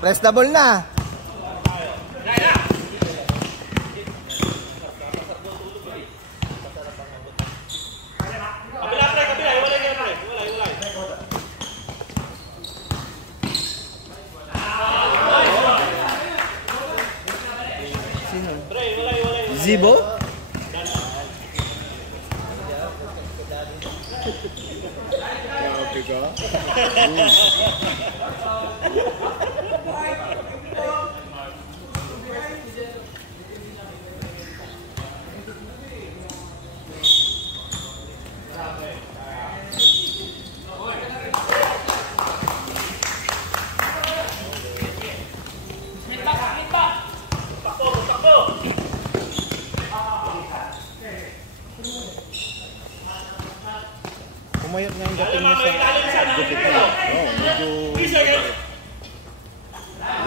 Press the ball na. Zibo? Umayot nga yung dating niya sa gupit niya. Medyo...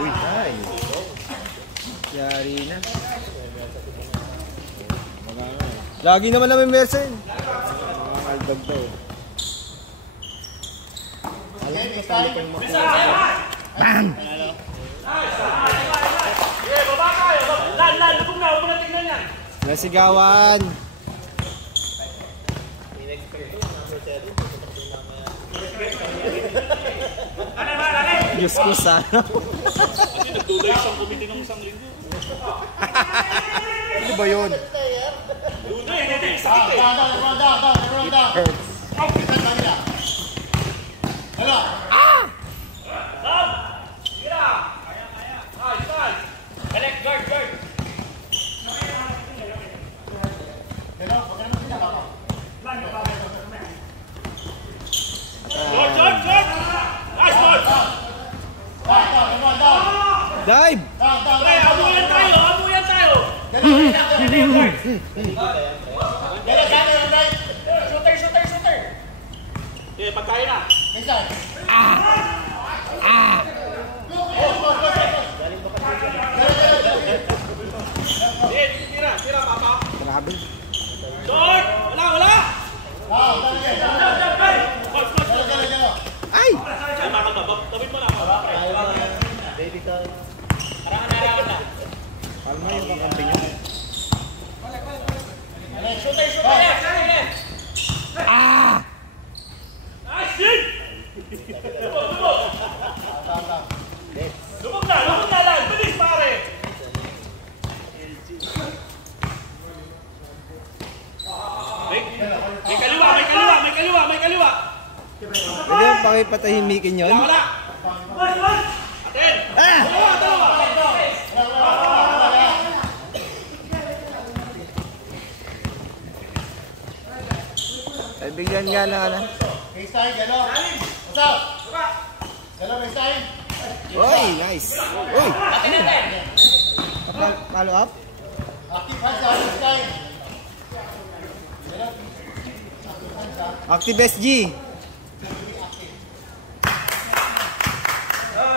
Uy, nice. Yari na. Lagi naman namin Mersen. Aldog daw. Alam mo kasali ko yung makuha. Bang! Baba kayo! Lan! Lubog na! Huwag mo na tignan yan! Nasigawan! Diyos ko sana. Kasi nagduday isang komite ng isang linggo. Ano ba yun? Duday, hindi. Sakit eh. It hurts. Hello. Ah! Bob! Tira! Nice. Balik, guard. Hello, pagkano sila ba? Short! Nice ball! Dive! Pre, amuyan tayo! Shooter! Okay, pagkain na! Tira, papa! Grabe. Short! Wala! Ay! Tabit mo na ako. Baby ka. Harangan na. Palma yung kakampi niya. Shooter! Nice shit! Lubog na lang! Bilis pare! May kaliwa! Pwede yung pakipatahimikin yun? Wala! Atin! Dalawa! Ay, bigyan nga na ano. Baseline, gano'n. What's up? Gano'n, baseline. Oy, nice. Oy! Follow up? Active hands sa baseline. Active SG.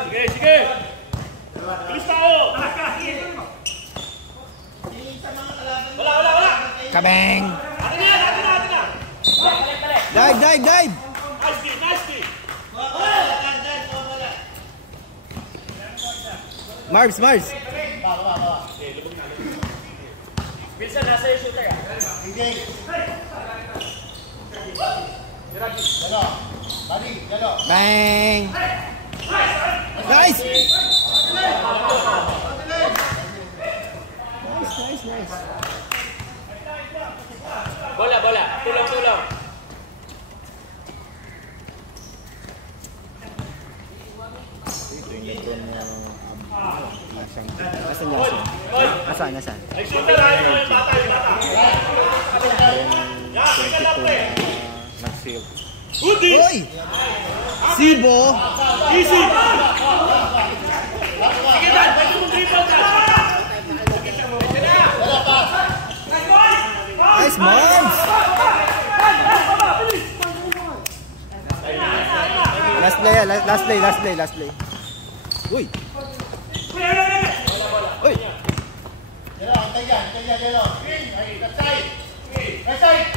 Sige! Bilis tayo! Wala! Kabeng! Atin na! Dive! Nice D! Marbs! Wilson, nasa yung shooter ah. Engage. Gano'n. Bali, gano'n. Bang! Nice! Bola. Tulong. Nasaan? Ay, shooter ah! Yung bata! Nag-seal. Udi! Hoy! Sibo! Easy! Sige Dan! Pwede mong dribble ka! Nice moves! Last play. Uy! Gano'n, antay yan, gano'n. Left side.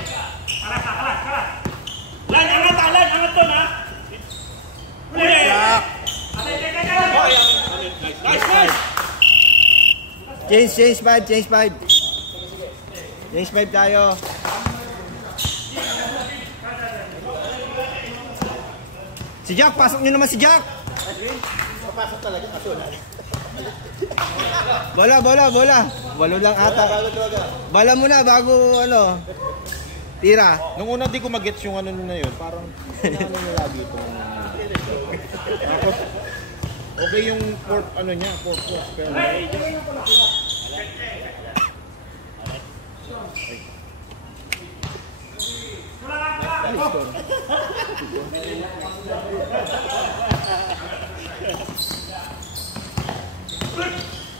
Kalat! Lan, angat to na! Uli! Nice, nice. Change 5, change 5. Change 5 tayo. Si Jack, pasok nyo naman si Jack. Papasok talaga kaso na. Bola. Walo lang ata. Bala mo na bago ano. Tira. Nung una di ko mag-gets yung ano na yun, parang ano na lagi ito. Tapos, okay yung fourth ano niya, fourth cross. Pero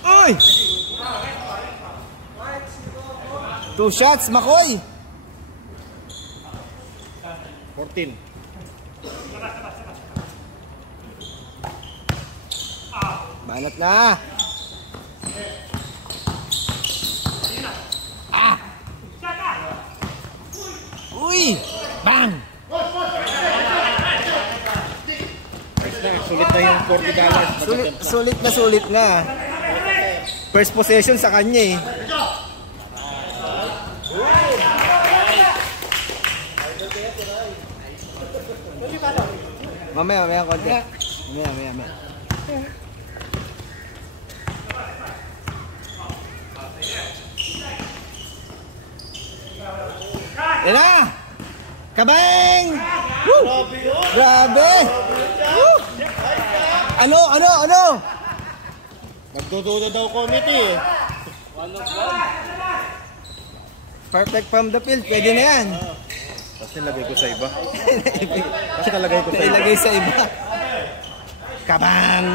Uy! 2 shots, Makoy! 14. Banat na! Ah! Uy! Bang! Sulit na yung $40. Sulit na. First possession sa kanya eh. Mamaya konti. Mamaya. Yan na! Kabang! Woo! Grabe! Woo! Ano? Magdududa daw committee eh. Perfect from the field. Pwede na yan. Tapos nilagay ko sa iba. Kasi nalagay ko sa iba. Ilagay sa iba. Kabang!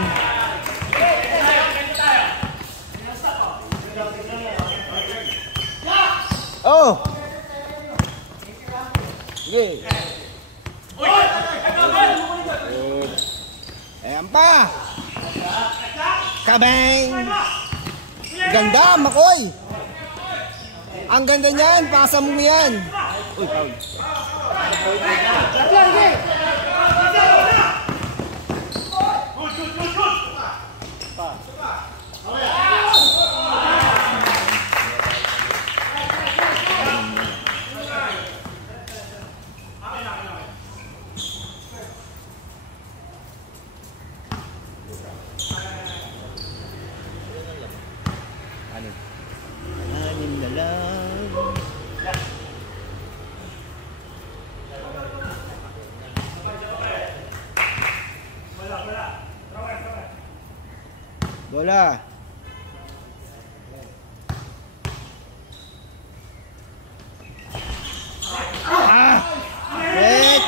Oh! Sige. Ayan pa! Kabang! Ganda, Makoy! Ang ganda niyan, pasa mo yan. Uy, foul. Anim na lang. Bola. Wait.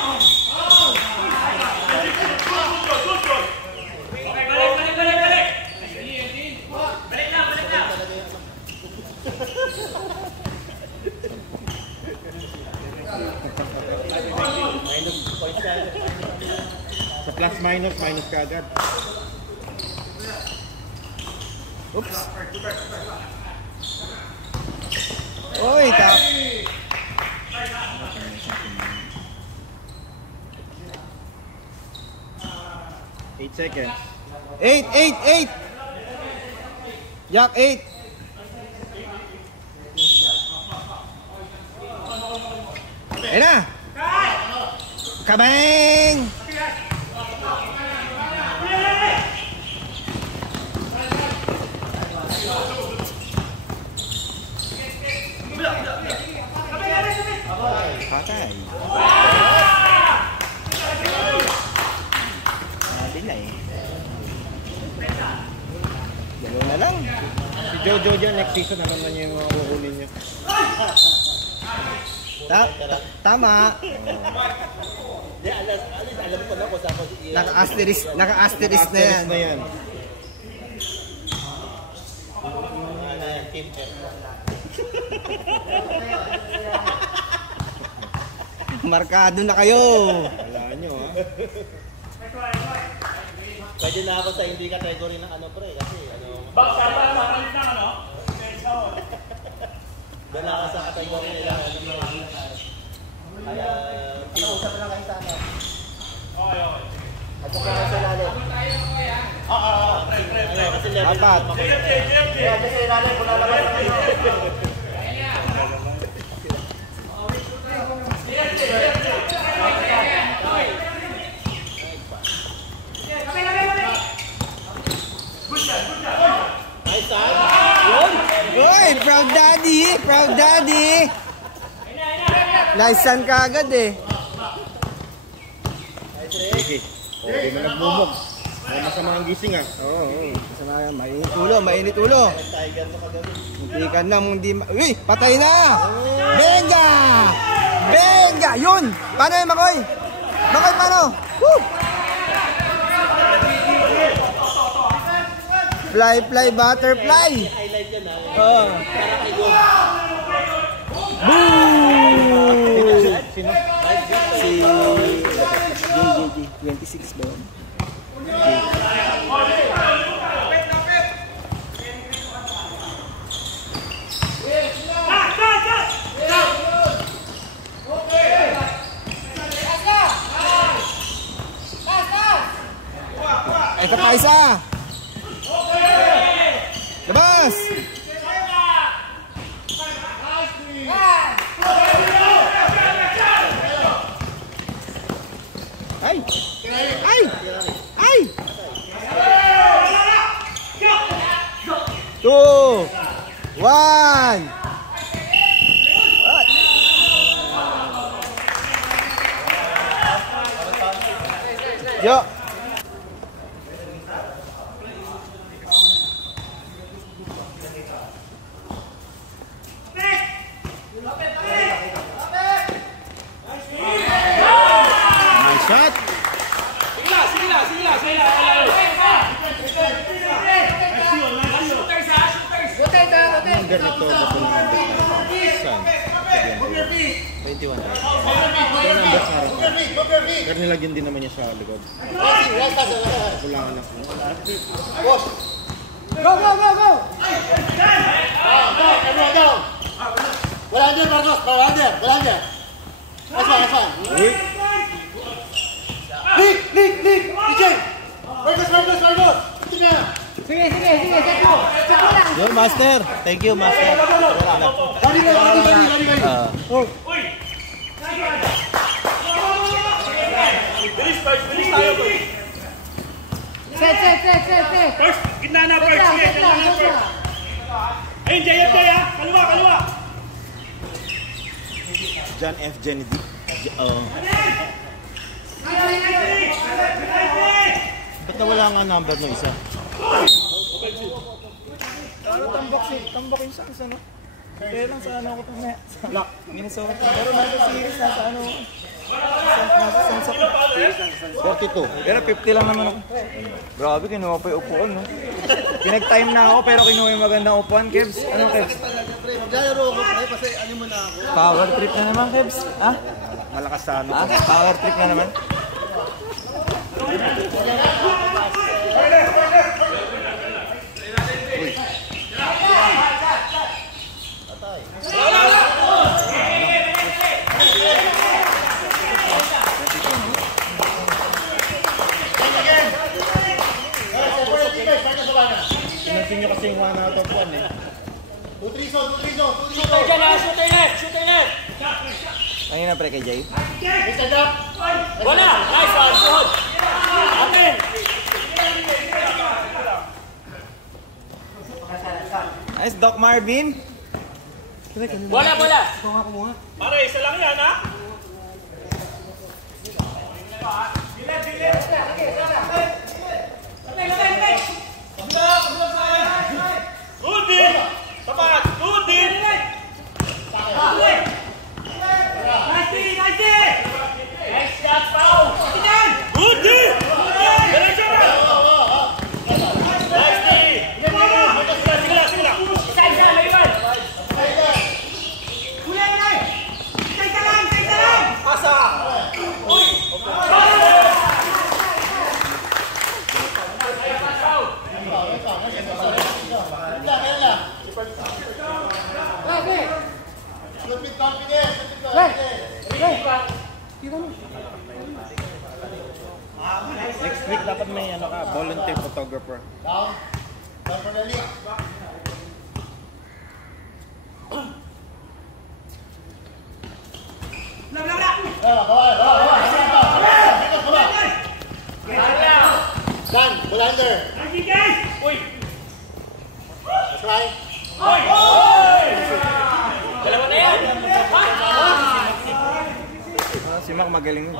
Sa plus minus ka agad. Oops. Oy, tap. 8 seconds. 8. Jack, 8. Ayan na. Kabang! Patay. Sabi na eh. Dalawa na lang. Si Jojo dyan, next season, alam na niya yung mga uhulin niya. Tama. Alam ko na kung saan ko Naka-asterisk na yan. Team F. Markado na kayo. Wala nyo ha. Pwede na ako sa hindi category ng ano pre, kasi ano. Papalit ng ano? Doon ako sa category nila. Kaya, usap lang kayo sa ano. Okay. At saka sa lalo. Pre. Apat. Uy, proud daddy! Proud daddy! Nice son ka agad eh. Okay. Okay na nagmumog. May masama ang gising ah. Oo, masama yan. Mainit ulo, mainit ulo. Hindi ka na, hindi... Uy, patay na! Benga! Benga! Yun! Paano yun, Makoy? Makoy, paano? Woo! Fly, fly, butterfly! Oo. Boom! Sino? Si... JJJ. 26 ba yun? Ay, kapaisa! Labas! Ay! Ay! Ay! 2 1 Yo! Nice shot! Ang ganito na po San? 21 tayo. Pero nilagyan din naman niya sa likod. Kulangan na. Go! Everyone go! Wala din, Marcos! Wala din! That's fine. Uy! Leak! DJ! Marcos! Ito niya! Sige, check mo lang. Yo, master. Thank you, master. Gani! Uy! Bilis tayo, boy. Set. First, gitna na, first. Sige, gitna na, first. Ayun, Jay, Kaliwa. John F. Kennedy. Ba't nawala nga number ng isa? Tambak yung sa no? Kaya lang sa ano ako ito na. Lock. Minnesota. Pero nasa series, nasa ano. Nasa sunset. 42. Pero 50 lang naman ako. Grabe, kinuha pa yung upuan, no? Pinag-time na ako, pero kinuha yung magandang upuan, Kebs. Ano, Kebs? Maglalaro ako, kasi ano mo na ako. Power trip na naman, Kebs. Ha? Malakas sa ano. Power trip na naman. Pinansin nyo kasi yung 1 out of 1 eh. 2-3 zone. Shooter left. Ano na pre kay Jay? Stand up! Wala. Nice one. Good. Atin. Nice, Doc Marvin. Wala. Pare, isa lang yan, ha? Good din. Tapat. Good din. Nice shot, Pao. Good din. Diretso na. Nice din. Sige lang. Pasa. Next week dapat may ano ka, volunteer photographer. Down for the lead. Done. Bolander. Uy! That's right. Dalawa na yan! Si Mac magaling yun.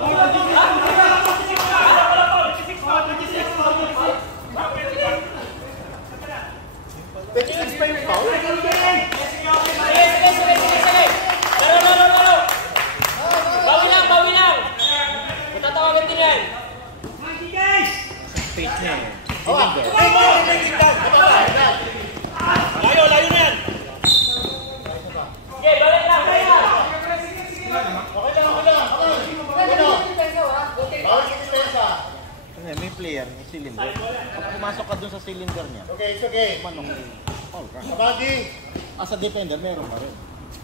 Bawi lang! Matatawagan din yan! Space niya eh. Layo na yan! Okay, balik lang! Bawal si Dispensa. Kasi may player, may cylinder. Pag pumasok ka dun sa cylinder niya, Okay, it's okay. manong foul ka. Kabagi. As a defender, meron pa rin.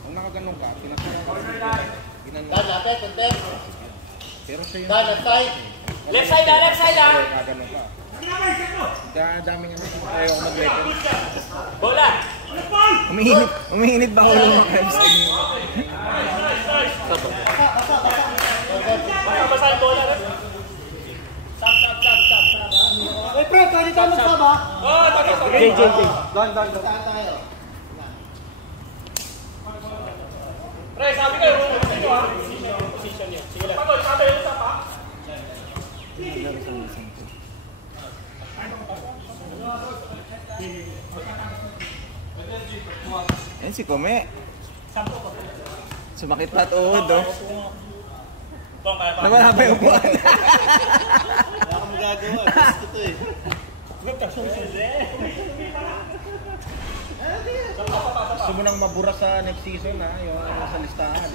Kung nakaganong ka, pinasaya ka rin. Ginanong. Done, lapit, content. Pero sa'yo Done, left side. Left side ah! nakaganong ka. Dami nga natin. Ayaw ko mag-letter. Bola! Umiinit ba ulo mo, Krebs? Basahin bola rin. Uy, pre, pwede tayo magsama? Oh, tapos. JJ. Don. Pre, sabi ko yung dito ha. Position niya. Sige lang. Pagod, sabi yung usap ha. Yan si Kome. Sumakit na tuhod, oh. Bong, kaya pa. Nawala pa yung upuan. Wala kang magagawa. Gusto to eh. Gusto mo nang mabura sa next season ha, yung sa listahan.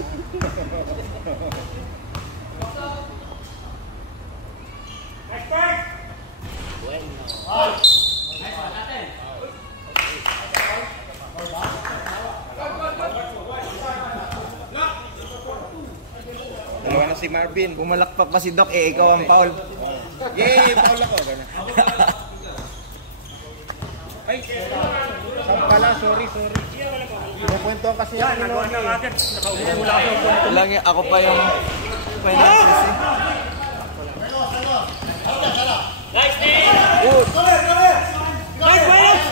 Dalawa na si Marvin. Pumalakpak pa si Doc, eh, ikaw ang foul. Yay! Foul ako. Ganun. Ay! Saan pala? Sorry. Pumupunto kasi yan. Lang yung ako pa yung finances, eh. Nice, Nick! Nice, Williams!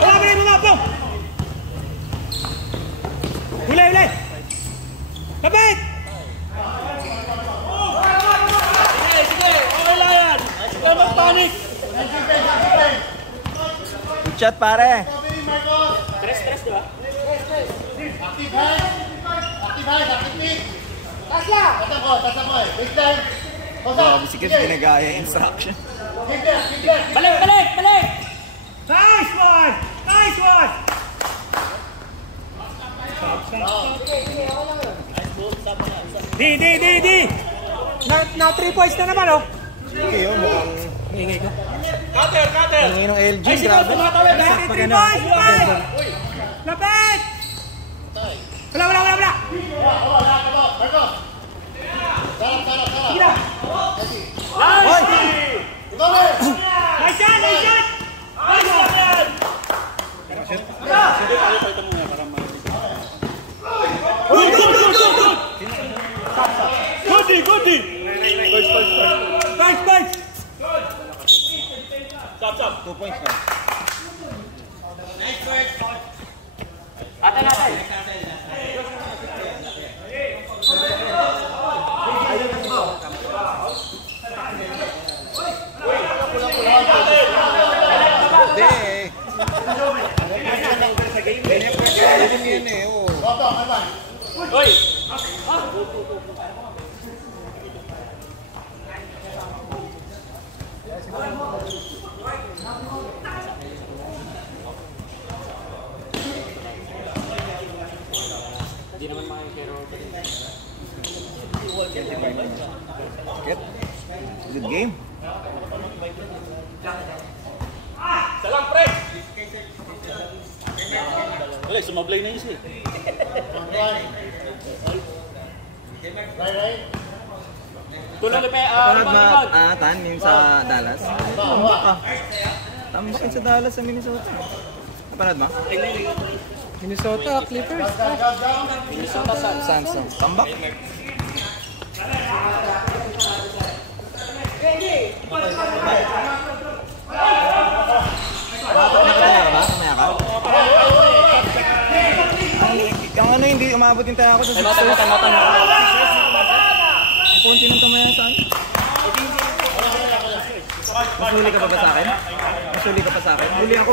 Wala ba rin mga po? Huli! Kapit! Sige! Okay lang yan! Huwag mag-panic! Good shot, pare. Stress, di ba? Active hands, active feet. Tasla! Taas ako eh. Baseline. Grabe si Krebs, ginagaya yung instruction. Keep there. Balik! Nice one! Di! Na 3 points na naman, oh. Sige, oh, mukhang Hingay ko. Cutter! hingi ng LG, Ay, sino grabe. tumatawid? 3 points! Lapit! Wala! Marcos. Sarap. Sige na! Hoy! Cover. Nice shot! Goodie! Nice! Stop! 2 points na. Ate natin! Hindi eh. Ganyan yun eh. Oh. Uy! Hindi naman makikiro. Good game. Salang, pre! Wala, sumablay na yun siya. Right. Tulad na Tulad rebound. Tan yung sa Dallas. Baka. Tambakin sa Dallas sa Minnesota. Napanood mo? Minnesota, Clippers. Minnesota Suns. Tambak. Nakataya ka ba? Kamaya ka? Yung ano hindi umabot yung taya ko sa Sixers. Ang konti ng kamaya sa akin. Masuli ka pa ba sa akin? Masuli ka pa sa akin? Huli ako.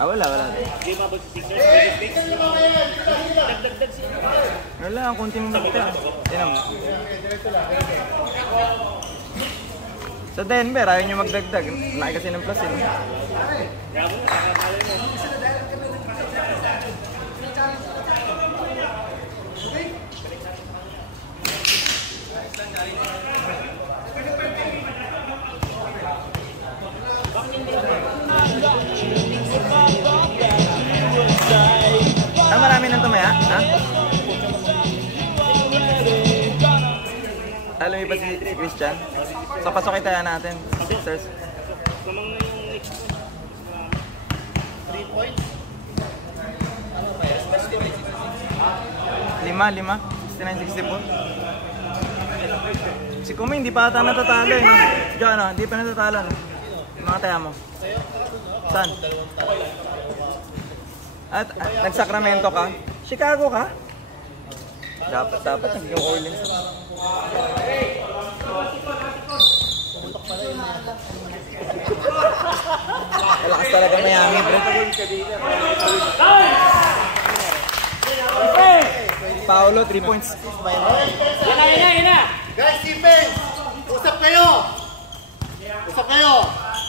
Wala. Wala, ang konti mong nakita. Tinan mo. Sa Denver, ayaw nyo magdagdag. Laki kasi ng plus eh. Marami nang tumaya? Ha? Alam mo ba si Christian? So pasok tayo natin, Sixers. Kumang yung next 3 points. Ano ba yan? 5, 69-64. Si Kumi hindi pa ata natatalo eh. Diyan hindi pa natatalo. Yung mga taya mo. Saan? At nag-Sacramento ka? Chicago ka? Dapat nag-New Orleans. Malakas talaga Miami, bro. Paolo, 3 points. Yan na! Guys, defense! Usap kayo!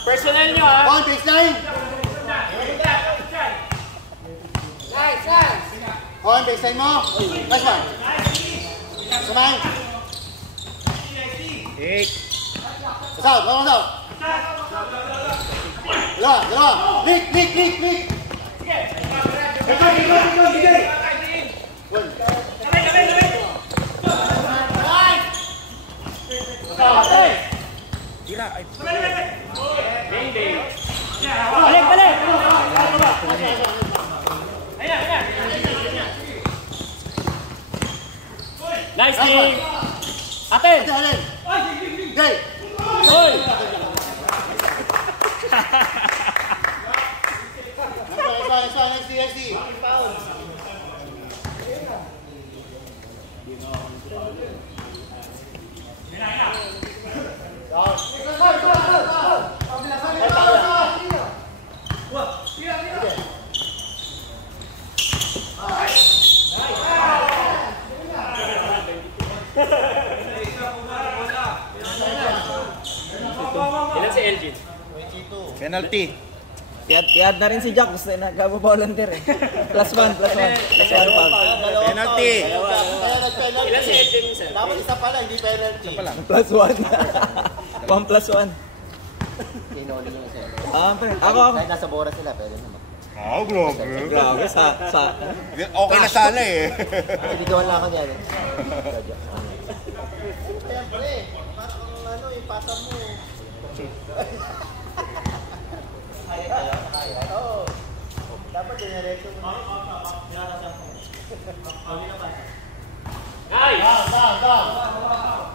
Personnel nyo ha! On baseline! On baseline mo! Nice one! Samahin! Out! Dalawa! Nick! Balik! Nice team! Ate! Gay! Hoy! Next D. Ilan si Elgin? Penalty. Tiyad na rin si Jack kasi nag-volunteer eh. +1 pa. Penalty. Ilan si Elgin sir? Dapat isa pala, hindi penalty. +1. 1+1. Kinoli yung isa. Ako. Kahit nasa Bora sila, pwede naman. Grabe. Grabe sa Okay na sana eh. Niligawan lang ako niyan eh. Siyempre, parang yung pasa mo. Oo. Dapat generate mo. Nice!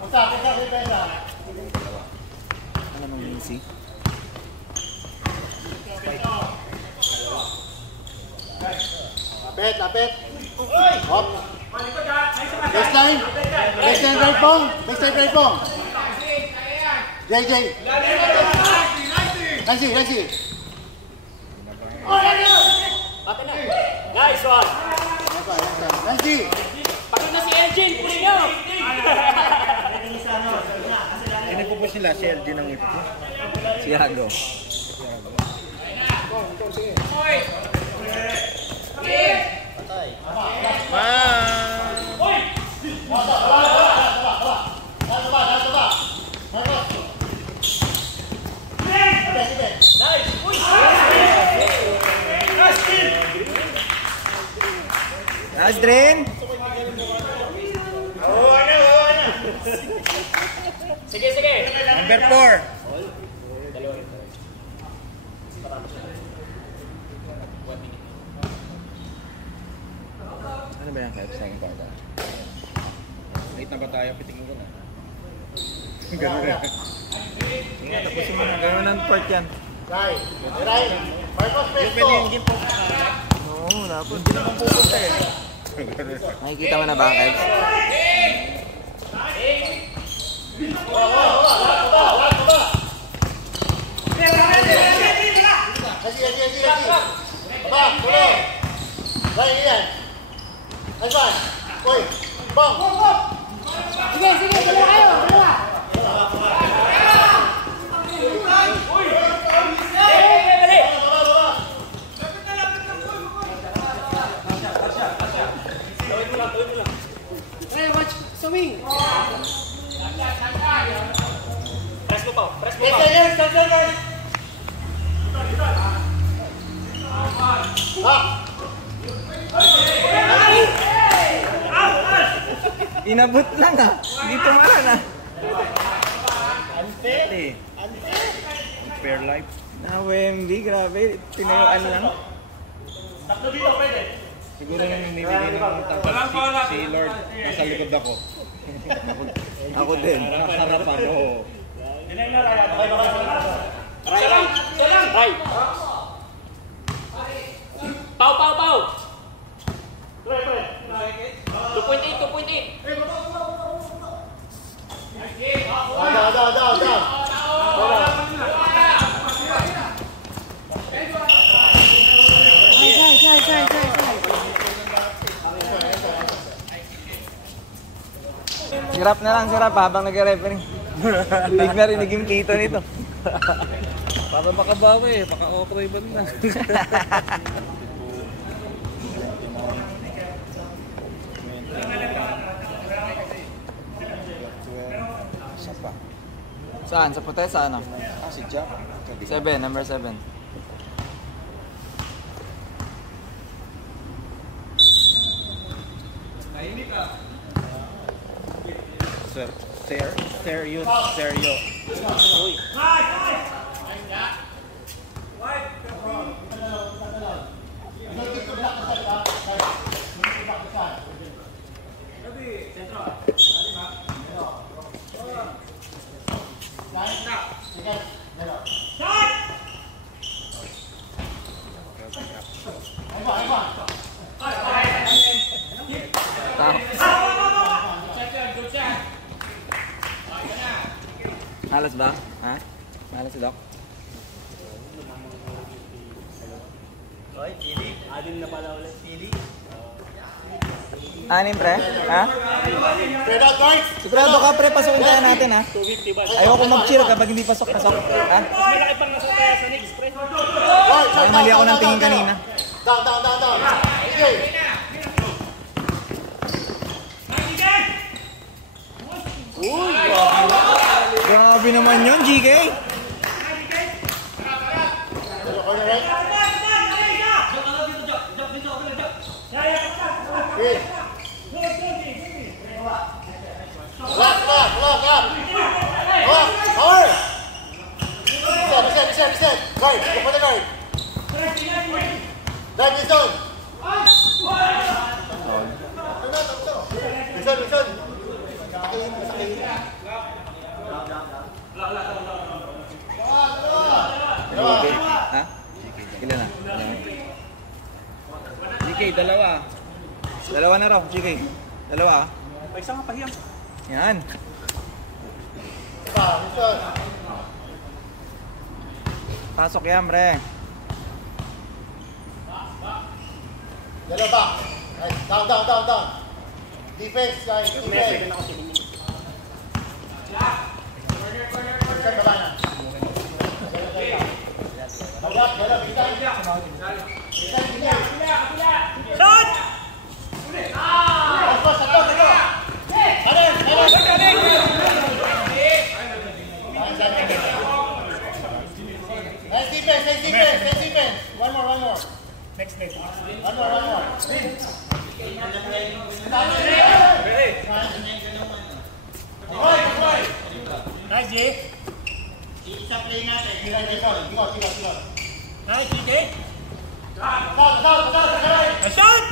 Usap, Pesa. ano nung easy? Lapit. Hop. Baseline right bong. JJ. Nancy. Pati na! Nice one! Nancy. Pagod na si Elgin! Puli nyo! Pinagpupus nila si LG ng ipot. Si Hago. Nice drain. Sige! Number 4. Ano ba yan, Kev? Second quarter. Late na ba tayo? Pitingin ko na. Ganun rin. Ingat, tapusin mo na. Gano'n ng part yan. Right. Right. Marcos, Pwede pesto. yung game po. Oo, dapat. Hindi naman pupunta eh. Nakikita mo na ba, Kev? Sige. Aba, tuloy. Right, yan. Nice one. Uy, bang. Sige, dalawa kayo, dalawa. Hey, watch, swing. Press mo pa. Press mo pa. Yes, guys. Inabot lang ah. Hindi tumalan ah. Fair life. Na WMB, grabe. Tinayuan lang. Tatlo dito pwede. Siguro nung nilili ng tangkal si Lord, nasa likod ako. Ako din. Nakaharapan, oo. Right. Pau. 2.8. Down. Sirap na lang, sirap habang nag-referee. Lig na rin naging pito nito. Para makabawi eh, maka-okay ba na? Saan? Sa puti? Sa ano? Si Jack. 7, number 7. Seryo. Malas ba? Ha? Malas si Doc? Anim pre? Ha? Straight out, right. Sigurado ka pre, pasukin tayo natin ha? 250 ba? Ayoko mag-cheer kapag hindi pasok. Ha? May laki pang nasa kaya sa next press. Ay, mali ako ng tingin kanina. Down. Sige. Grabe naman yun, GK! Lock. Power. Reset. Guard. Look for the guard. Drive this zone. Listen. Ha? Ilan na? GK, dalawa. Dalawa na raw, GK. Dalawa ah. May isang pahiyang. Yan. Listen. Pasok yan, pre. Yellow back. Right. Down. Defense, guys. Defense. Nice defense. One more. Next. One more. Nice, G. Isa play natin. Sige. Nice, GK. Stop. Shot!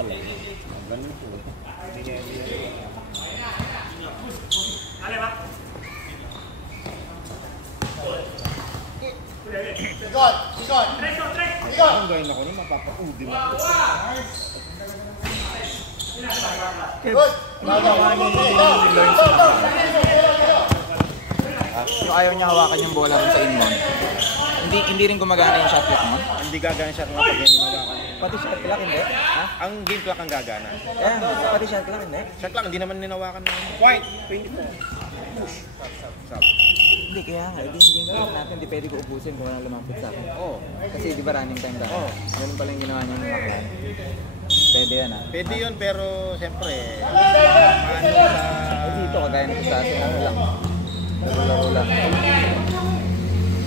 talaga. Ganun po. Ikot! Ikot! Ikot! Ang gawin ako nun, mapapaudi mo. Good! Yung ayaw niya hawakan yung bola rin sa inbound. Hindi rin gumagana yung shot clock mo. Hindi gagana shot clock pag hindi nawakan. Pati shot clock hindi. Ha? Ang game clock ang gagana. Pati shot clock hindi. Shot clock, hindi naman ninawakan ng white. 24. Hindi, kaya nga. Hindi yung game clock natin. Hindi pwede ko ubusin kung walang lumapit sa akin. Oo. Kasi di ba running time tayo? Oo. Ganun pala yung ginawa niya ng McLaren. Pwede yan ah. Pwede yun, pero siyempre, maano sa... Dito, kagaya nito sa atin. Ano lang. Laro lang.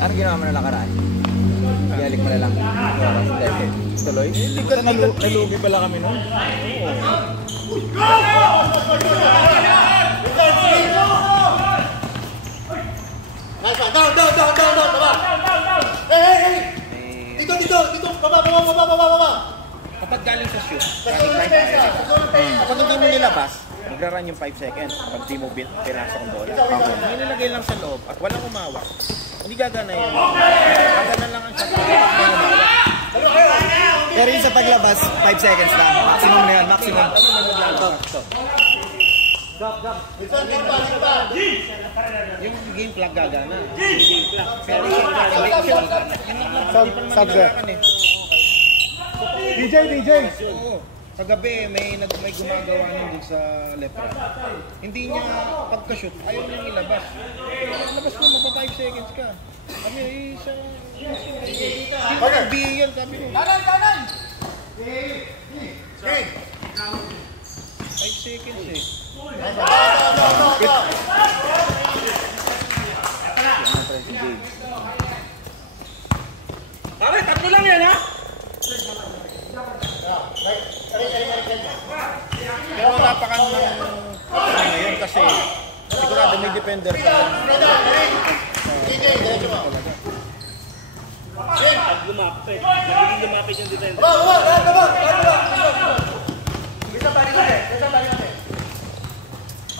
Ano ginawa mo na nakaraan? Galik mo na lang. Tuloy? Nalugi pala kami nun. Nice one. Down. Baba. Hey. Dito. Baba. Kapag galing sa shoot, Kasama na pesa. kapag hindi mo nilabas, magra-run yung 5 seconds pag di mo pinasok ang bola. May nilagay lang sa loob at walang umawak. Hindi gagana yun. Gagana lang ang shot clock kapag may umawak. Pero yung sa paglabas, 5 seconds lang. Maximum na yan, maximum. Yung game clock gagana. Pero yung shot clock, hindi pa naman eh. DJ! Oo. Kagabi, may gumagawa nun dun sa left right. Hindi niya pagka-shoot, ayaw niyang ilabas. Ilabas mo, magpa 5 seconds ka. Kami, siya... Hindi mo nag-BA yan, sabi mo. Kanan! 5 seconds eh. Pare, tatlo lang yan ha? Pero napakan ng ngayon kasi sigurado may defender ka. Lumapit. Nagiging lumapit yung defender. Baba!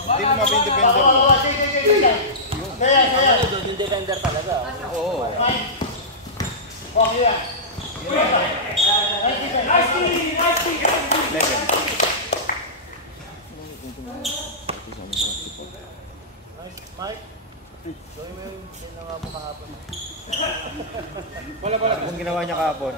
Hindi mo mapin defender mo. Kaya. Yung defender talaga. Oo. Level. Wala. Kung ginawa niya kahapon.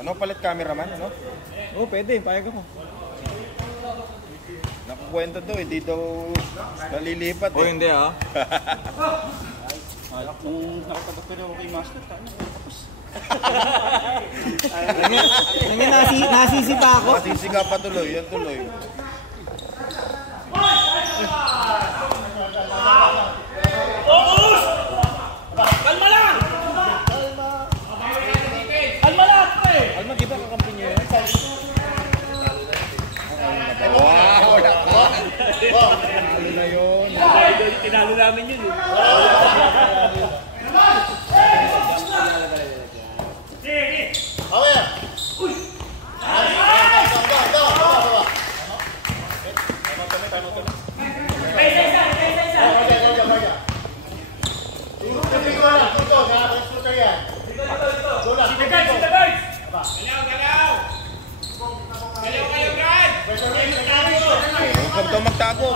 Ano palit cameraman, ano? Oo, pwede. Payag ako. Nakukwento daw, hindi daw nalilipat eh. Hindi ah. Kung nakatagot ka na ako kay Master, tayo tapos. Nasisi pa ako. Masisiga pa tuloy, yan tuloy. Focus! Kalma lang! Kalma lang, pre! Alma, di ba kakampi niyo yun? Wow! Ano na yun? Tinalo namin yun eh. Okay. Huwag ka daw magtago.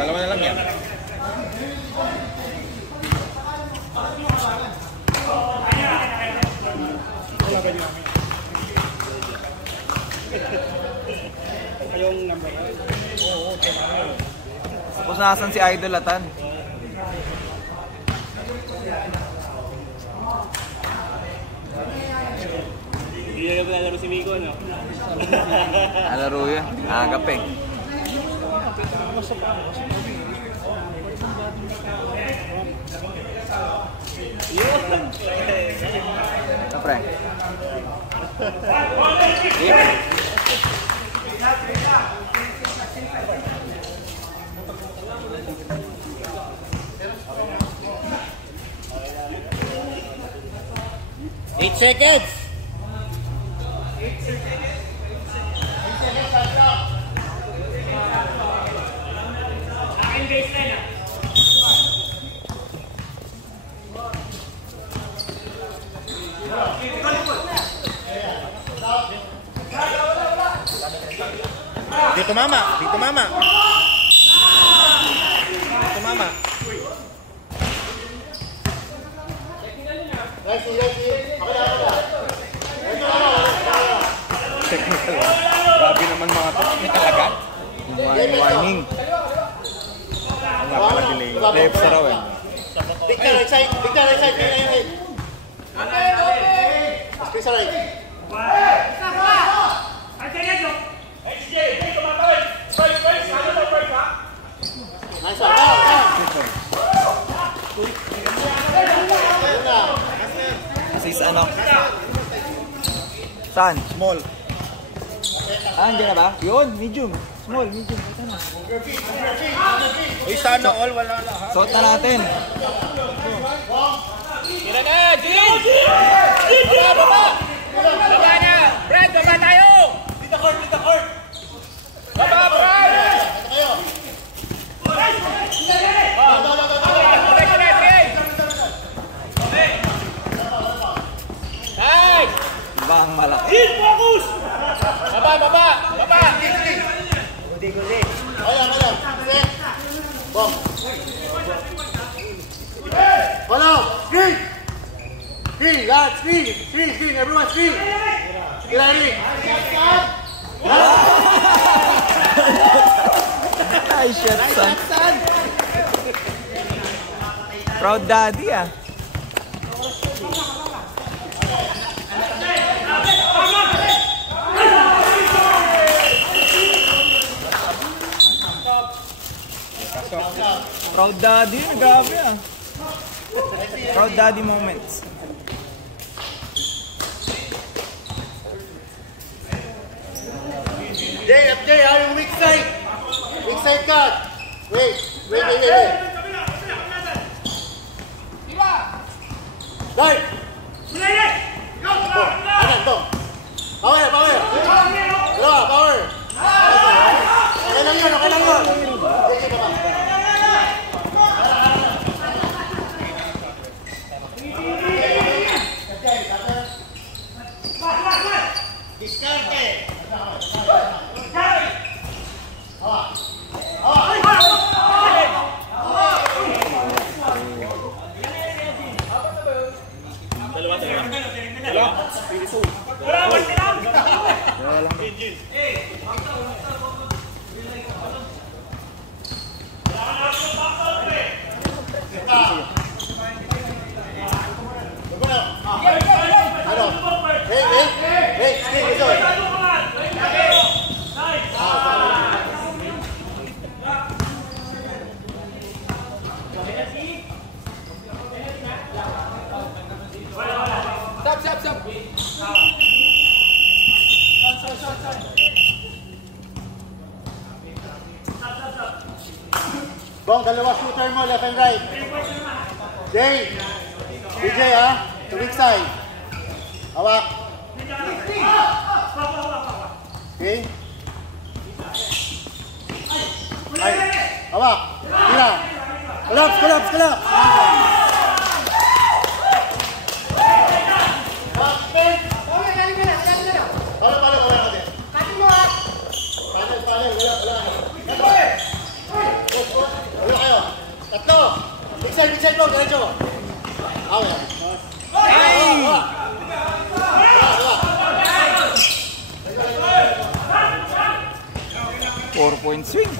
Dalawa na lang yan. Tapos nasan si Idol Atan? Hindi na naglalaro si Miko, no? Alaro yan. Agap eh. pre. Eight seconds. Aking baseline ah. Dito mama. Dito mama. Dito mama. Technical. Grabe naman mga to. Technical agad. Warning. Ang nga pala delay. Left sa raw eh. Victor, right side. Victor, right side. Space right. Nice one. Assist ano? Saan? Small. Andiyan na ba? Yun, medium. Small, medium. Ito na. Uy, sana all. Wala lahat. Suot na natin. Tira na! Jin! Baba! Baba na! Brad, baba tayo! Dito court! Baba, Brad! Nice! Diba ang malaki? Jin, focus! Baba! Ayan. Bom. Follow. Screen, guys. Screen. Everyone, screen. Ready. Ay, shit, son. Proud daddy, ah. Proud daddy, nagabi, ah. Proud daddy moments. FJ, are you weak side? Weak side cut. Wait. Dai. Anan to. Power. Power. Okay lang yun. Bong, dalawa shooter mo, left and right. Jay. DJ, ha? To weak side. Hawak. Okay. Ay. Hawak. Tira. Collapse. Tatlo! Big side mo, diretso mo. Awe. Ay! 4-point swing.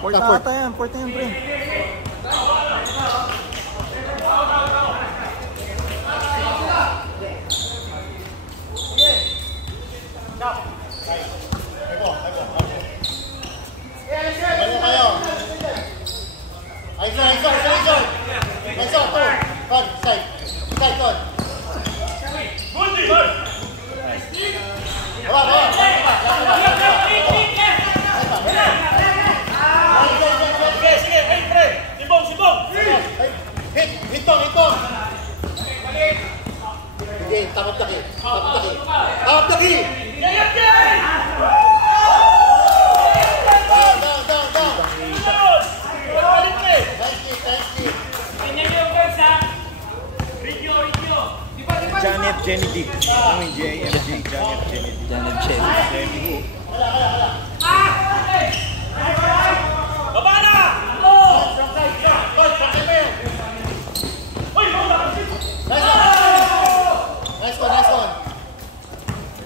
Port na ata yan, pre. Con, side. Side, Con. Sige, hey, pre! Sibong! Hit Tong! Hindi, takot na ki. Down. Thank you. Janet Jenny D. JMG, Janet Jenny D. Jenny D. Baba na! Nice one.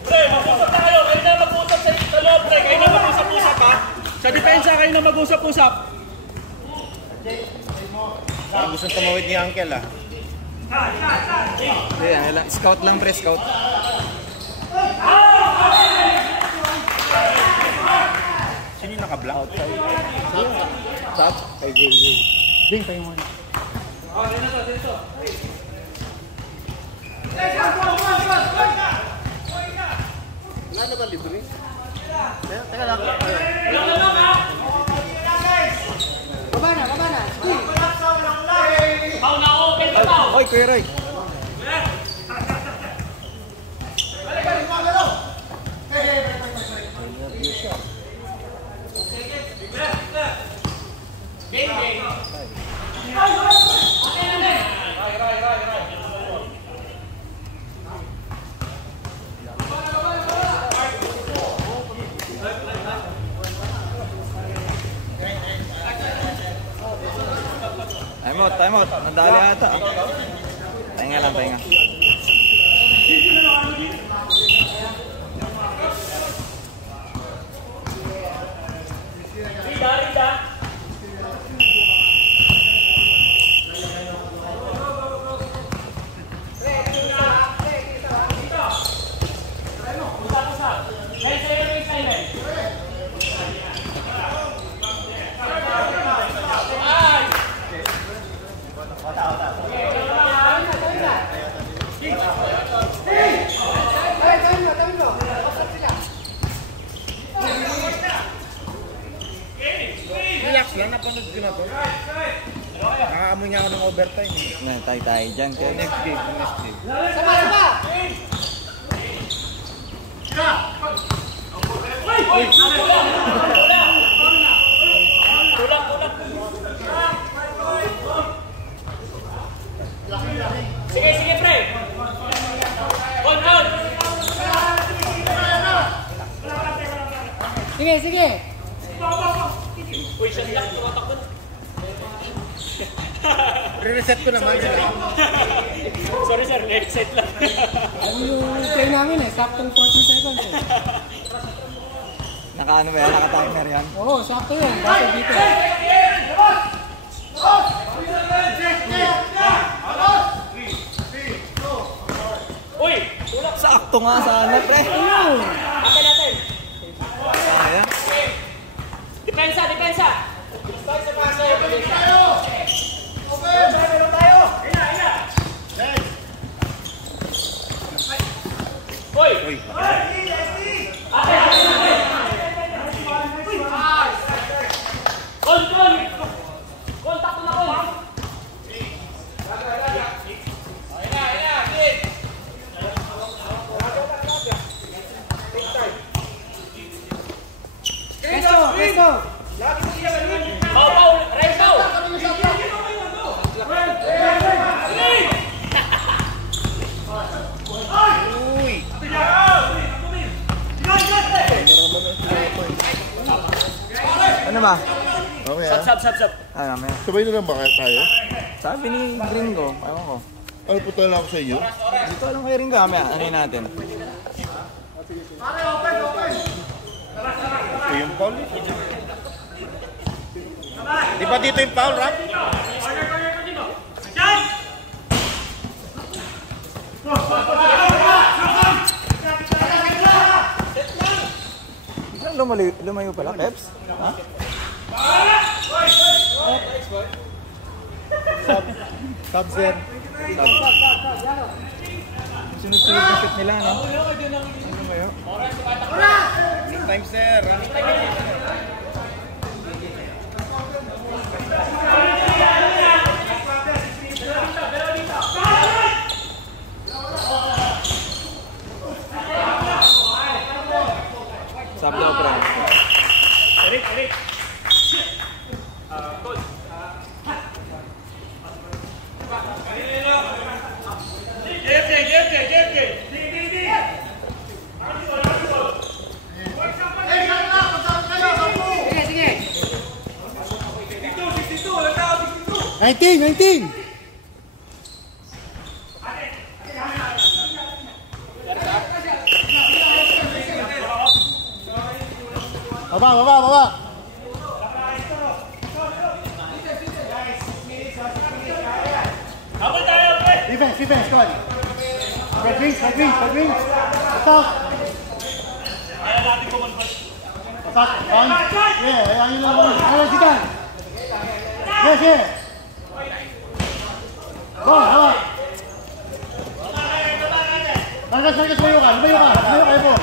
Pre, mag-usap tayo. Kayo na mag-usap sa loob, pre. Kayo na mag-usap-usap, ha? Sa depensa, kayo na mag-usap-usap. Parang gusto tumawid ni Uncle ah. Ayan, scout lang pre, scout. Sino yung naka-block? Stop. Kay JJ. Ding, tayo muna. Wala na ba libre? Teka lang. Baba na. Oy, Kuya Roy. Time out. Nadali ata. Tahinga lang. Relax lang, napanood ko na to. Nakaamoy niya ako ng overtime. Tayo dyan. Next game. Sama! Sige, pre! On! Sige! Uy, shot lang, tumatakbo. Re-reset ko naman. Sorry sir, reset lang. Ano yung play namin saktong 40 seconds Naka-ano ba yan? Naka-timer yan? Oo, sakto yun. Bakit dito? Uy! Sakto nga sana, pre. Atin natin! Ayan. Depensa! Uy! Kontak na ko! Resto! Paul! Resto! Uy! Ano ba? Okay Sab. Ano naman? Sabay na lang ba kaya tayo? Sabi ni Gringo. Ewan ko. Ano po tayo lang ako sa inyo? Dito alam kay Gringo. Ano yun natin? Ito yung foul. Di ba dito yung foul, Rap? Lumayo pala, Peps? Ha? Sub, sir. Sunod-sunod na shoot nila, no? Ano kayo? Running time, sir. Running time. Sab daw, pre. Eric. JFK. Sige. 19. Baba. Habol tayo, pre! Defense, go on. Red wings. Stop. Kaya natin kumonvert. Stop. On. Yeah, ayun lang. Ayun, sitan. Yes. Go, hawak. Marcas, lumayo ka, ball.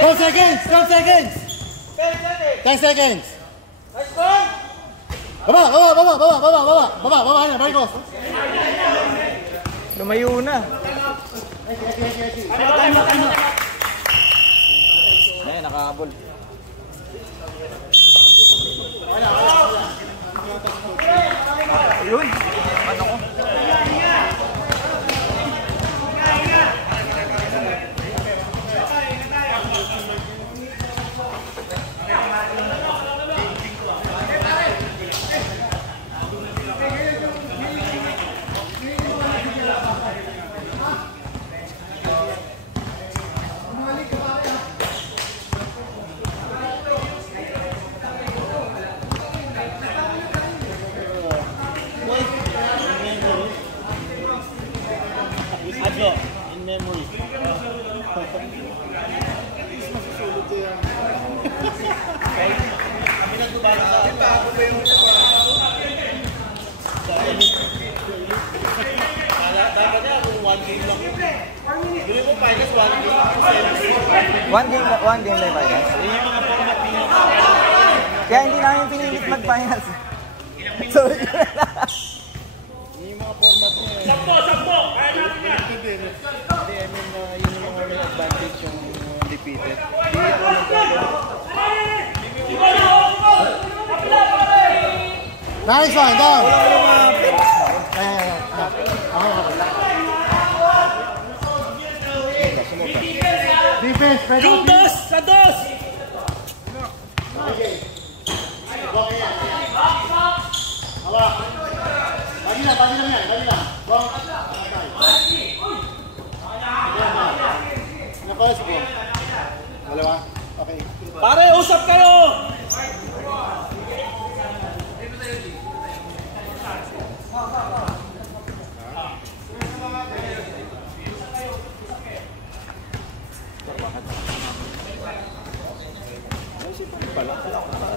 12 seconds. 10 seconds. Baba na, Marcos. Lumayo na. Ayan, nakahabol. Yun. Ano ko? In memory. One game lang finals. Kaya hindi namin pinilit mag-finals. Sorry. Yung mga format niya. Sampo! Kaya natin yan! Hindi, I mean, yun yung mga may advantage yung defeated. Nice one, down. Defense, ready? Sa dos! Bagi lang yan. Napala si Bong. Dalawa? Okay. Pare, usap kayo!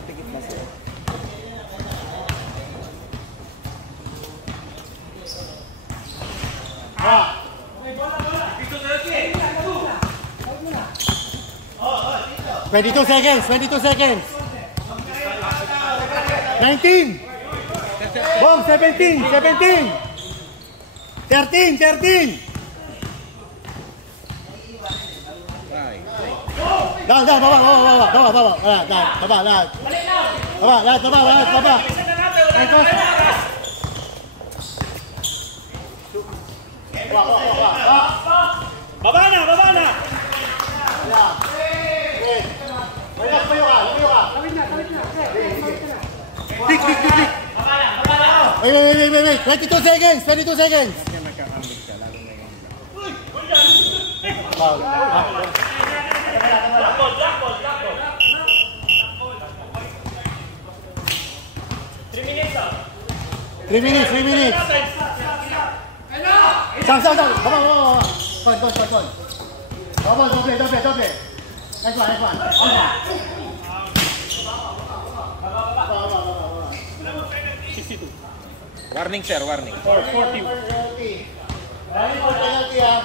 Tigit na siya. Ah! 22 seconds. 19. Bong, 17. 13. Down, baba. Baba na! Click. Wait. 22 seconds. Foul. Jackpot! 3 minutes. Sang. Baba. Fun. Double. Nice one. Warning sir, warning. 40. Penalty ha.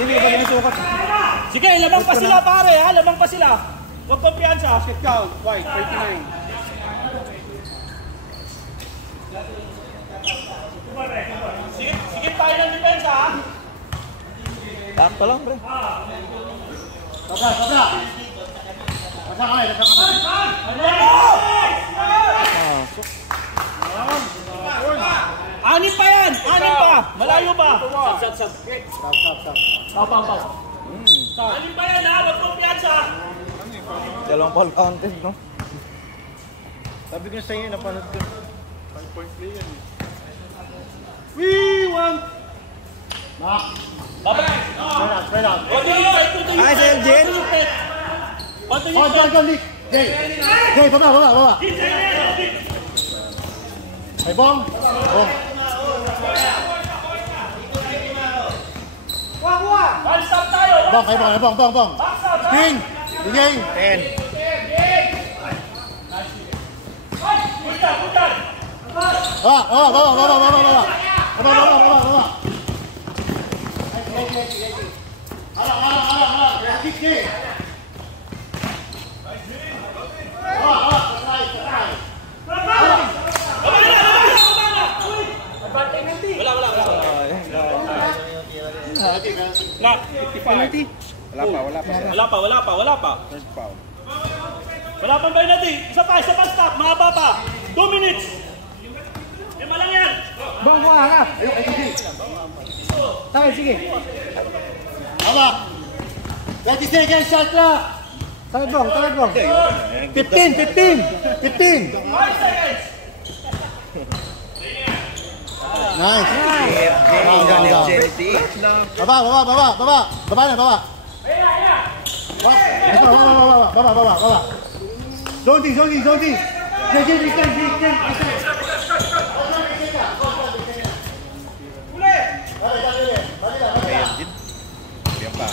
Hindi ba ginasukat? Sige, lamang pa sila pare ha, lamang pa sila. Huwag kumpiyansa. Basket count, white, 39. Sige tayo ng depensa ha. Tap pa lang, pre. Sobra. Basa ka kayo. Anim pa yan! Anim pa! Malayo pa! Stop. Anim pa yan ha! Huwag kumpiyansa! Dalawang ball contest, no? Sabi ko sa inyo, napanood ko. 5-point play yan. We want. Back. Babay! Spread out. Ay, sa Elgin? Go, Nick. Jay, baba. Ay, Bong. One stop tayo! Bong. Spin. Bigay. 10. Baba. Penalty. Wala pa. First foul. Wala pang penalty. Isa pa stop. Mahaba pa. 2 minutes. Lima lang yan. Bong, harap. Tayo, sige. Hawak. 20 seconds, shot clock. Tayo, Bong. 15. 5 seconds. Nice. Energy. Baba. Baba. Zone D. Yan pa.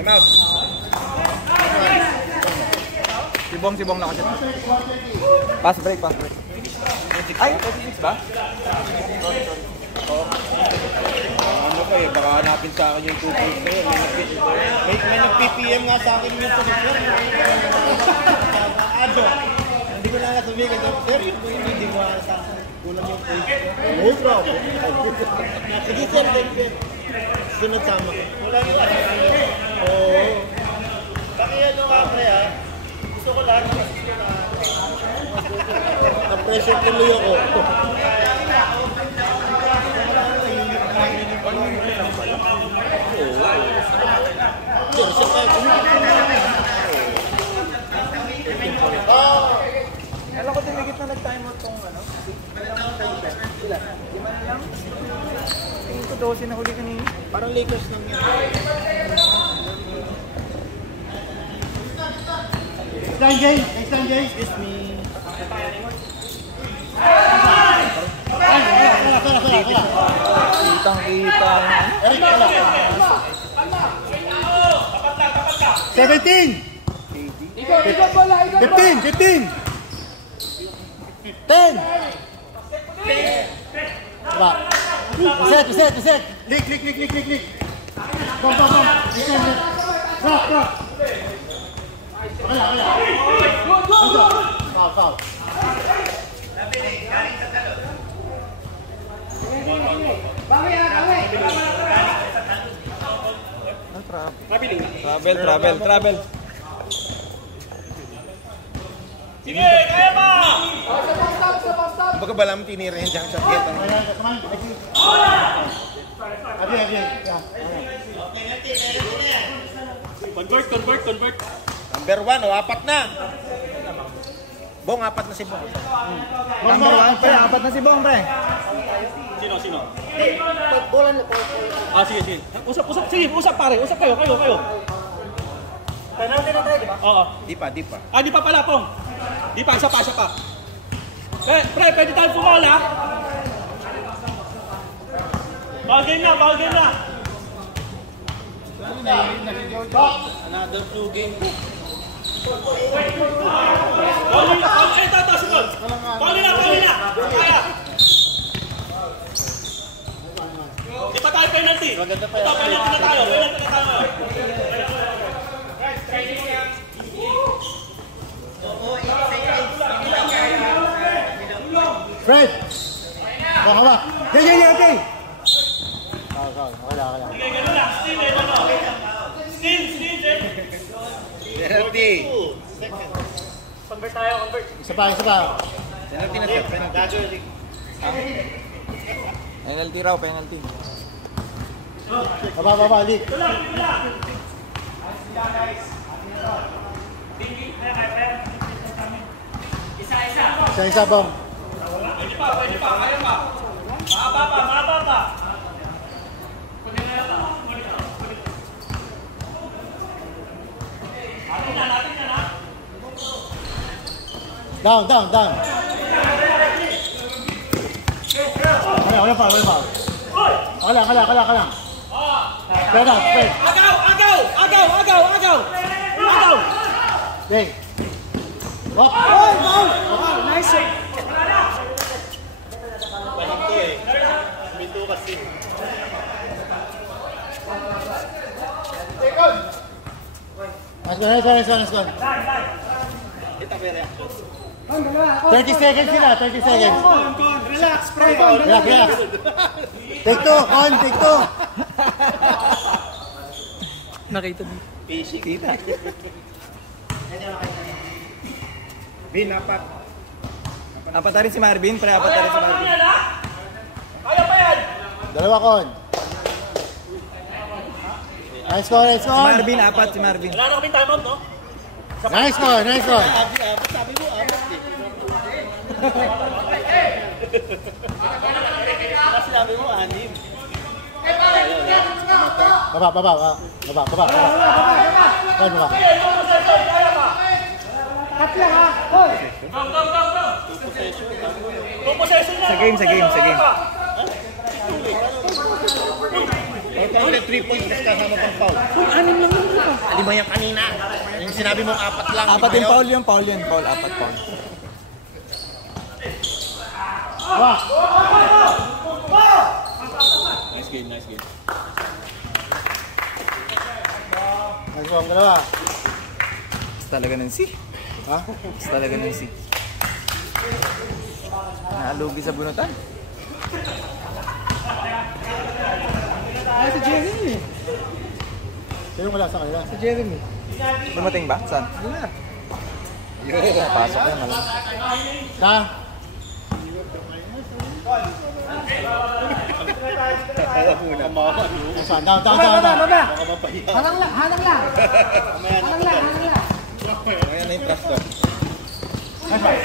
I'm out. Si Bong nakasya. Pass break. Ay, 36 ba? Ano ko baka hanapin sa akin yung 2 points na yun. May nag-PPM nga sa akin yung position. Ado. Hindi ko lang sabihin ito. Sir, hindi mo sa akin. Kulang yung points. No problem. Sige sir, sunod sama ko. Kulang yung oo. Pakiano ka pre ha. Gusto ko lahat na-pressure tuloy ako. Alam ko dinigit na nag-time out tong ano. Sila. 5 na lang. Tingin ko 12 na huli kanina. Parang Lakers lang yan. Extend Jay. Excuse me. Kitang-kita. Eric, wala. 17. 15. 10. Wala. Reset. Lick. Bom. Rock. Wala. Foul. Travel. Sige, kaya pa! Baga ba lang tinira yung jump shot yet? Convert. Number 1, apat na. Bong, apat na si Bong. Number 1, pre. Apat na si Bong, pre. Sino Sino? Bola na po. Ah, sige. Usap. Sige, usap pare. Usap kayo. Penalty na tayo, di ba? Oo. Di pa. Ah, di pa pala, Pong. Di pa, isa pa. Pre, pwede tayo pumola. Ball game na. Another 2 game. Ball na. Sunod. Ball na. Kaya. Di pa tayo penalty. Ito, penalty na tayo. Fred! Hawak! Okay. Wala. Sige, ganun lang. Steal, Penalty. Convert tayo. Isa pa. Penalty na siya. Penalty. Penalty raw, penalty. Baba, Lee. Isa, Bong. Pwede pa. Kaya pa. Mahaba pa. Natin na. Down. Wala pa. Kala. Fred. Agaw. Jay. Walk. Nice shot. Minto kasi. Nice one. 30 seconds sila, 30 seconds. Relax, pre. Relax. Take two. Nakita mo. Kita. Bin, apat. Apat na rin si Marvin. Pre, apat na rin si Marvin. Kaya pa yan. Dalawa kon. Nice one. Si Marvin, apat si Marvin. Wala na kaming timeout, no? Nice one. Sabi mo, apat eh. Sinabi mo, 6. Baba. Cut lang ha. Hoy. Go possession na. Sa game. Total 3 points kasama pang foul. Anim lang yun pa. 5 yung kanina. Yung sinabi mong 4 lang. Apat yung foul yun. Foul, apat foul. Nice game. Nice one, dalawa. Talaga ng si. Ha? Talaga ng si. Naalugi sa bunutan. Si Jeremy. Sino wala sa kanila? Si Jeremy. Dumating ba? Saan? Wala. Pasok na malam. Sa? Saan? Down. Baba. Halang lang. Ayan na yung trust to. Okay.